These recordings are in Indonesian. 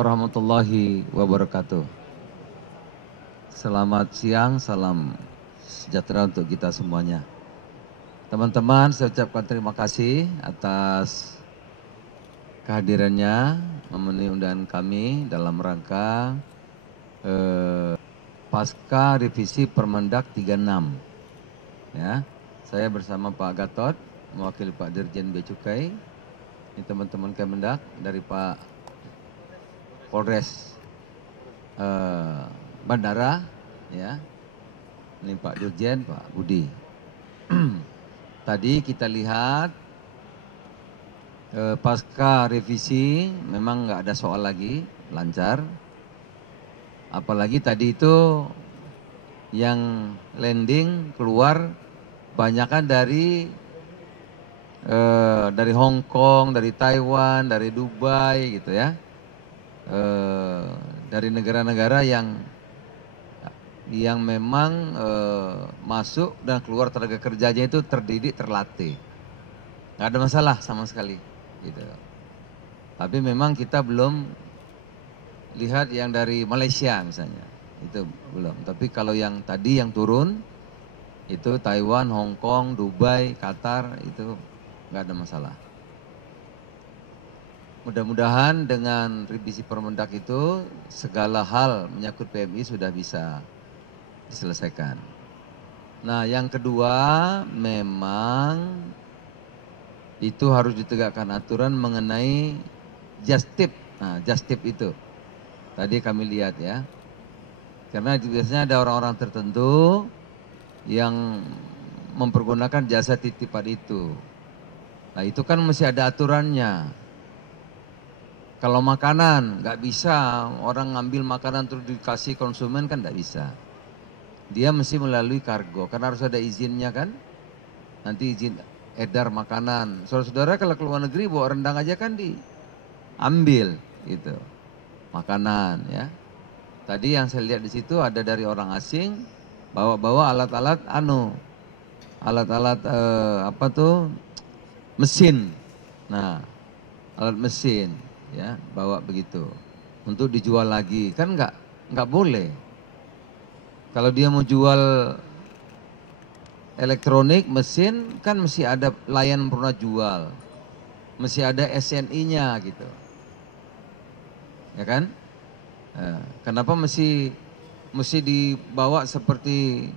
warahmatullahi wabarakatuh. Selamat siang, salam sejahtera untuk kita semuanya. Teman-teman, saya ucapkan terima kasih atas kehadirannya memenuhi undangan kami dalam rangka pasca revisi Permendak 36. Ya, saya bersama Pak Gatot, mewakili Pak Dirjen Bea Cukai, ini teman-teman Kemendak dari Pak Polres Bandara, ya, ini Pak Dirjen, Pak Budi. Tadi kita lihat pasca revisi memang nggak ada soal lagi, lancar. Apalagi tadi itu yang landing keluar banyakan dari Hong Kong, dari Taiwan, dari Dubai gitu ya, dari negara-negara yang memang masuk dan keluar tenaga kerjanya itu terdidik, terlatih, nggak ada masalah sama sekali gitu. Tapi memang kita belum lihat yang dari Malaysia misalnya, itu belum. Tapi kalau yang tadi yang turun itu Taiwan, Hong Kong, Dubai, Qatar, itu nggak ada masalah. Mudah-mudahan dengan revisi Permendak itu segala hal menyangkut PMI sudah bisa diselesaikan. Nah, yang kedua memang itu harus ditegakkan aturan mengenai just tip. Nah, just tip itu tadi kami lihat ya. Karena biasanya ada orang-orang tertentu yang mempergunakan jasa titipan itu. Nah, itu kan mesti ada aturannya. Kalau makanan nggak bisa, orang ngambil makanan terus dikasih konsumen kan nggak bisa. Dia mesti melalui kargo, karena harus ada izinnya kan. Nanti izin edar makanan. Saudara-saudara kalau keluar negeri bawa rendang aja kan diambil gitu. Makanan ya. Tadi yang saya lihat di situ ada dari orang asing bawa-bawa alat-alat apa tuh, mesin. Nah, alat mesin ya, bawa begitu untuk dijual lagi kan nggak boleh. Kalau dia mau jual elektronik mesin kan mesti ada layan pernah jual, mesti ada SNI-nya gitu, ya kan? Kenapa mesti dibawa seperti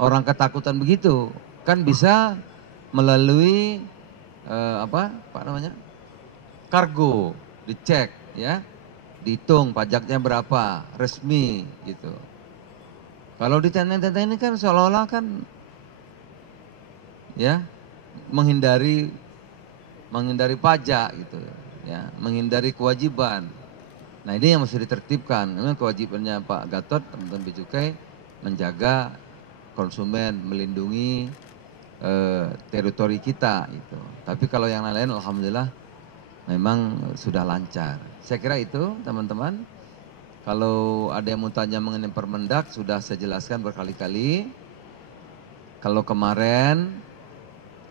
orang ketakutan begitu? Kan bisa melalui apa Pak namanya? Kargo, dicek ya, dihitung pajaknya berapa, resmi gitu. Kalau ditanya-tanya ini kan seolah-olah kan ya menghindari pajak gitu ya, menghindari kewajiban. Nah, ini yang mesti ditertibkan. Memang kewajibannya Pak Gatot, teman-teman Bea Cukai, menjaga konsumen, melindungi teritori kita itu. Tapi kalau yang lain-lain alhamdulillah memang sudah lancar. Saya kira itu teman-teman. Kalau ada yang mau tanya mengenai Permendak sudah saya jelaskan berkali-kali. Kalau kemarin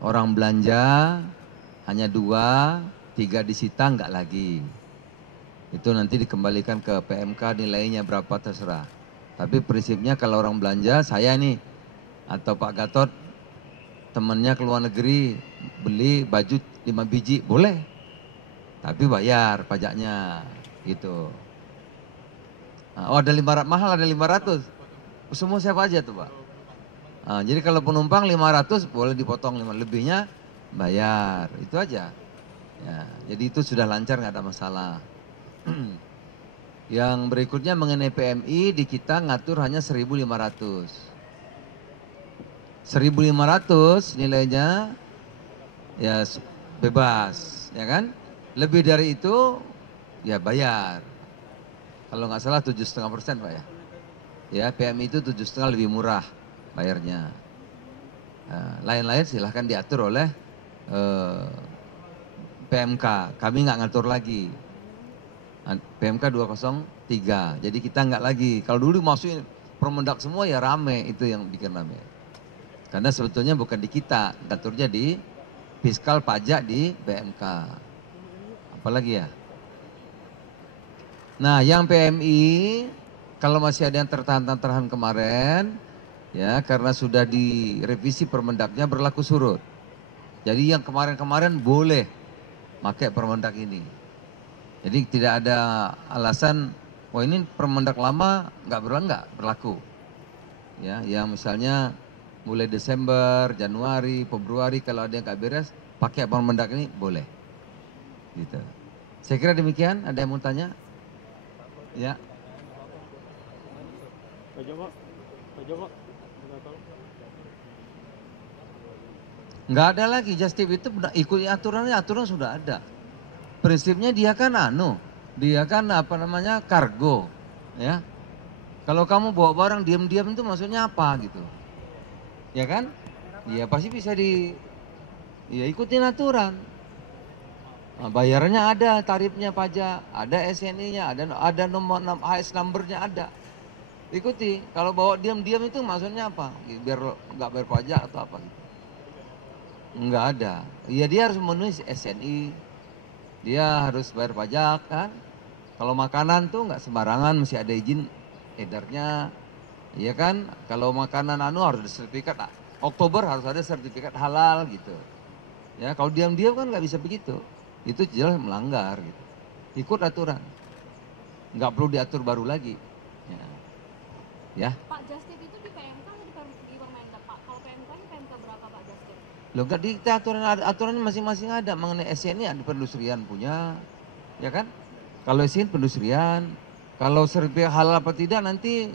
orang belanja hanya 2, 3 disita nggak lagi. Itu nanti dikembalikan ke PMK, nilainya berapa terserah. Tapi prinsipnya kalau orang belanja, saya nih atau Pak Gatot temannya ke luar negeri beli baju 5 biji boleh, tapi bayar pajaknya gitu. Oh ada 500, mahal ada 500, semua siapa aja tuh Pak. Jadi kalau penumpang 500 boleh dipotong 5, lebihnya bayar, itu aja. Ya, jadi itu sudah lancar, nggak ada masalah. Yang berikutnya mengenai PMI di kita ngatur hanya 1.500. 1.500 nilainya ya bebas, ya kan? Lebih dari itu ya bayar. Kalau nggak salah 7,5% Pak ya. Ya PMI itu 7,5 lebih murah bayarnya. Lain-lain silahkan diatur oleh PMK. Kami nggak ngatur lagi. PMK 203. Jadi kita nggak lagi. Kalau dulu masukin Permendak semua ya rame, itu yang bikin rame. Karena sebetulnya bukan di kita, ngaturnya di fiskal pajak di PMK. Apalagi ya? Nah, yang PMI kalau masih ada yang tertahan kemarin, ya karena sudah direvisi Permendaknya berlaku surut. Jadi yang kemarin-kemarin boleh pakai Permendak ini. Jadi tidak ada alasan, wah ini Permendak lama nggak berlaku. Ya, yang misalnya mulai Desember, Januari, Februari kalau ada yang nggak beres, pakai Permendak ini boleh. Gitu. Saya kira demikian. Ada yang mau tanya? Ya. Pak Joko. Nggak ada lagi, just tip itu ikuti aturannya, aturan sudah ada. Prinsipnya dia kan dia kan apa namanya kargo, ya. Kalau kamu bawa barang diam-diam itu maksudnya apa gitu, ya kan? Ya pasti bisa ya ikutin aturan. Nah, bayarnya ada, tarifnya pajak, ada SNI-nya, ada nomor HS number-nya ada. Ikuti. Kalau bawa diam-diam itu maksudnya apa? Biar nggak bayar pajak atau apa gitu. Nggak ada. Ya dia harus memenuhi SNI, dia harus bayar pajak kan. Kalau makanan tuh nggak sembarangan, mesti ada izin edarnya, ya kan. Kalau makanan harus ada sertifikat. Oktober harus ada sertifikat halal gitu. Ya kalau diam-diam kan nggak bisa begitu. Itu jelas melanggar gitu. Ikut aturan. Nggak perlu diatur baru lagi. Ya. Pak, Justip itu di PMK atau di Permendak, Pak? Kalau PMK ini PMK berapa, Pak Justip? Loh enggak di aturannya masing-masing ada mengenai SN ini ada perindustrian punya, ya kan? Kalau SN perindustrian, kalau sertifikat halal apa tidak nanti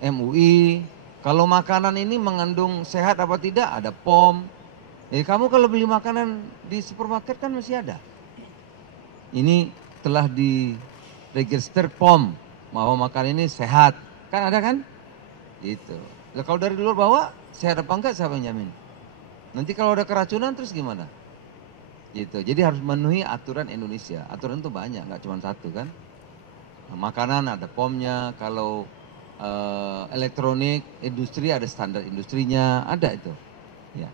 MUI. Kalau makanan ini mengandung sehat apa tidak ada POM. Kamu kalau beli makanan di supermarket kan masih ada. Ini telah diregister POM bahwa makanan ini sehat. Kan ada kan? Gitu. Nah, kalau dari luar bawa sehat apa enggak siapa yang jamin? Nanti kalau ada keracunan terus gimana? Gitu. Jadi harus memenuhi aturan Indonesia. Aturan itu banyak, nggak cuma satu kan. Nah, makanan ada POM-nya, kalau elektronik, industri ada standar industrinya, ada itu. Ya.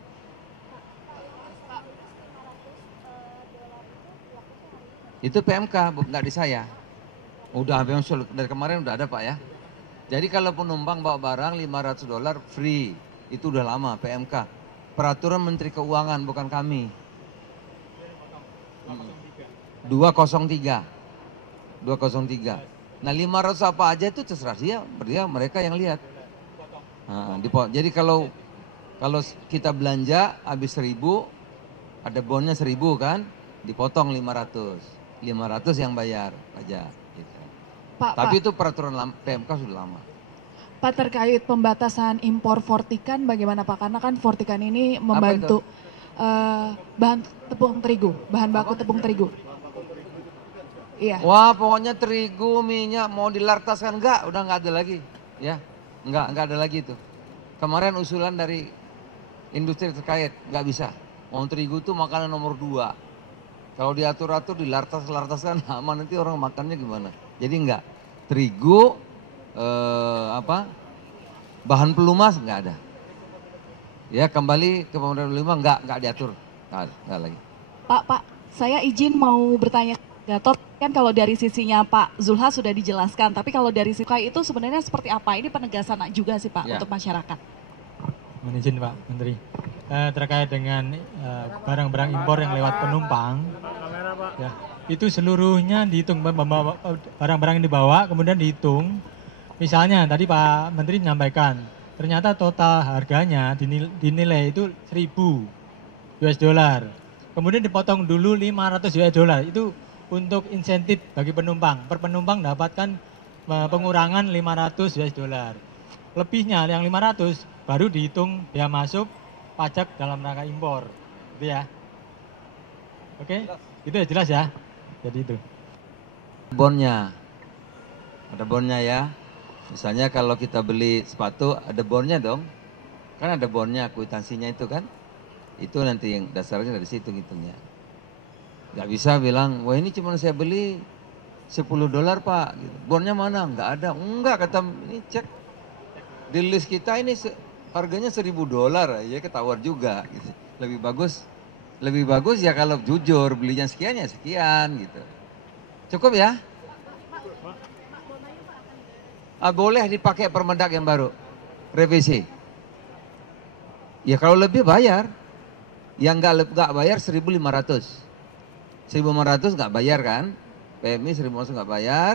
Itu PMK, nggak di saya. Udah dari kemarin udah ada Pak ya. Jadi kalau penumpang bawa barang $500 free, itu udah lama PMK. Peraturan Menteri Keuangan bukan kami. 203. Nah 500 apa aja itu terserah mereka yang lihat. Nah, jadi kalau kita belanja habis 1.000, ada bonnya 1.000 kan, dipotong 500. 500 yang bayar aja. Tapi itu peraturan PMK sudah lama. Pak, terkait pembatasan impor Fortikan bagaimana Pak? Karena kan Fortikan ini membantu bahan tepung terigu, bahan baku tepung terigu. Iya. Wah pokoknya terigu, minyak mau dilartaskan udah nggak ada lagi. Ya, nggak ada lagi itu. Kemarin usulan dari industri terkait nggak bisa. Mau terigu itu makanan nomor 2. Kalau diatur-atur dilartaskan lama nanti orang makannya gimana? Jadi enggak, terigu, bahan pelumas enggak ada. Ya kembali ke Pemerintahan 5 enggak diatur, enggak lagi. Pak, saya izin mau bertanya Gatot, kan kalau dari sisinya Pak Zulhas sudah dijelaskan, tapi kalau dari sisi itu sebenarnya seperti apa? Ini penegasan juga sih Pak untuk masyarakat. Mohon izin Pak Menteri, terkait dengan barang-barang impor yang lewat penumpang, ya, itu seluruhnya dihitung, barang-barang yang dibawa kemudian dihitung. Misalnya tadi Pak Menteri menyampaikan ternyata total harganya dinilai itu 1.000 US dollar, kemudian dipotong dulu 500 US dollar, itu untuk insentif bagi penumpang. Per penumpang dapatkan pengurangan 500 US dollar, lebihnya yang 500 baru dihitung biaya masuk pajak dalam rangka impor, gitu ya. Oke, itu ya jelas ya. Jadi itu. Ada bonnya ya. Misalnya kalau kita beli sepatu ada bonnya dong. Kan ada bonnya, kwitansinya itu kan. Itu nanti yang dasarnya dari situ ngitungnya. Gak bisa bilang, wah ini cuma saya beli $10 Pak. Gitu. Bonnya mana? Nggak ada. Enggak, kata ini cek di list kita ini harganya $1.000 ya, ketahuan juga. Gitu. Lebih bagus ya kalau jujur belinya sekian ya sekian gitu. Cukup ya? boleh dipakai Permendak yang baru, revisi. Ya kalau lebih bayar, yang nggak bayar 1.500. 1.500 nggak bayar kan, PMI 1.500 nggak bayar.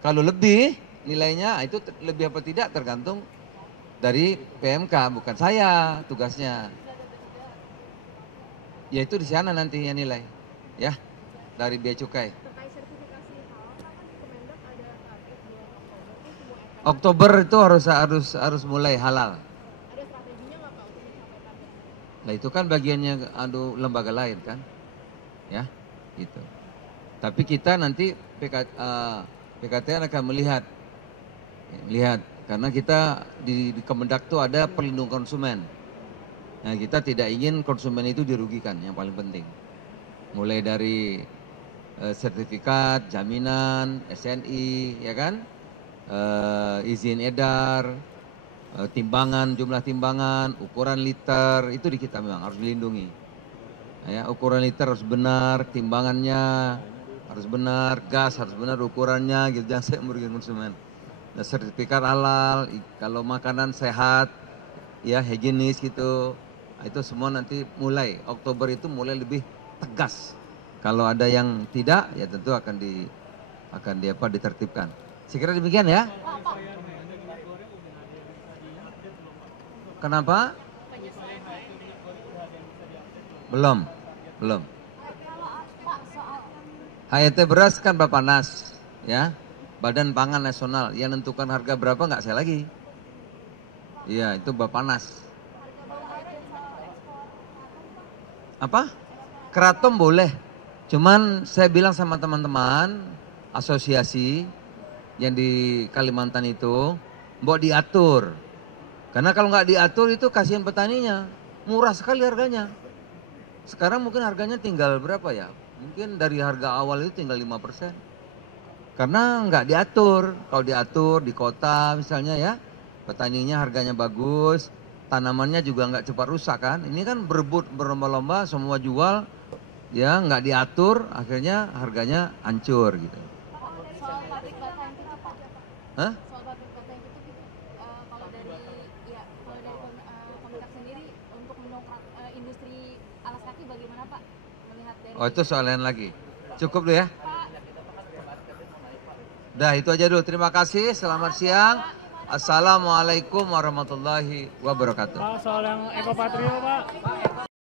Kalau lebih nilainya itu lebih apa tidak tergantung dari PMK, bukan saya tugasnya. Ya itu di sana nanti yang nilai, ya dari Bea Cukai. Terkait sertifikasi halal kan di Kemendak ada target bulan Oktober tuh semua FNB. Oktober itu harus mulai halal. Ada strateginya nggak Pak untuk mencapai target? Nah itu kan bagiannya lembaga lain kan, ya gitu. Tapi kita nanti PKTN akan melihat karena kita di Kemendak tuh ada perlindungan konsumen. Nah kita tidak ingin konsumen itu dirugikan, yang paling penting. Mulai dari sertifikat, jaminan, SNI, ya kan, izin edar, timbangan, jumlah timbangan, ukuran liter, itu di kita memang harus dilindungi. Ya, ukuran liter harus benar, timbangannya harus benar, gas harus benar ukurannya, gitu. Jangan saya merugikan konsumen. Nah, sertifikat halal, kalau makanan sehat, ya higienis gitu, itu semua nanti mulai Oktober itu mulai lebih tegas. Kalau ada yang tidak, ya tentu akan ditertibkan. Sekira demikian ya. Kenapa? Belum. HET beras kan Bappenas, ya, Badan Pangan Nasional. Yang nentukan harga berapa nggak saya lagi. Iya, itu Bappenas. Apa? Keraton boleh. Cuman saya bilang sama teman-teman asosiasi yang di Kalimantan itu, mbok diatur. Karena kalau nggak diatur itu kasihan petaninya. Murah sekali harganya. Sekarang mungkin harganya tinggal berapa ya? Mungkin dari harga awal itu tinggal 5%. Karena nggak diatur. Kalau diatur di kota misalnya ya, petaninya harganya bagus, tanamannya juga nggak cepat rusak kan. Ini kan berebut berlomba-lomba, semua jual, ya nggak diatur, akhirnya harganya hancur gitu. Soal pabrik bata yang tutup Pak. Hah? Soal pabrik bata yang tutup itu, kalau dari Kemendak sendiri untuk mendongkrak industri alas kaki bagaimana Pak? Melihat dari Oh itu soal lain lagi. Cukup dulu ya. Dah itu aja dulu. Terima kasih. Selamat siang. Assalamualaikum warahmatullahi wabarakatuh. Pak, soal yang Eko Patrio Pak.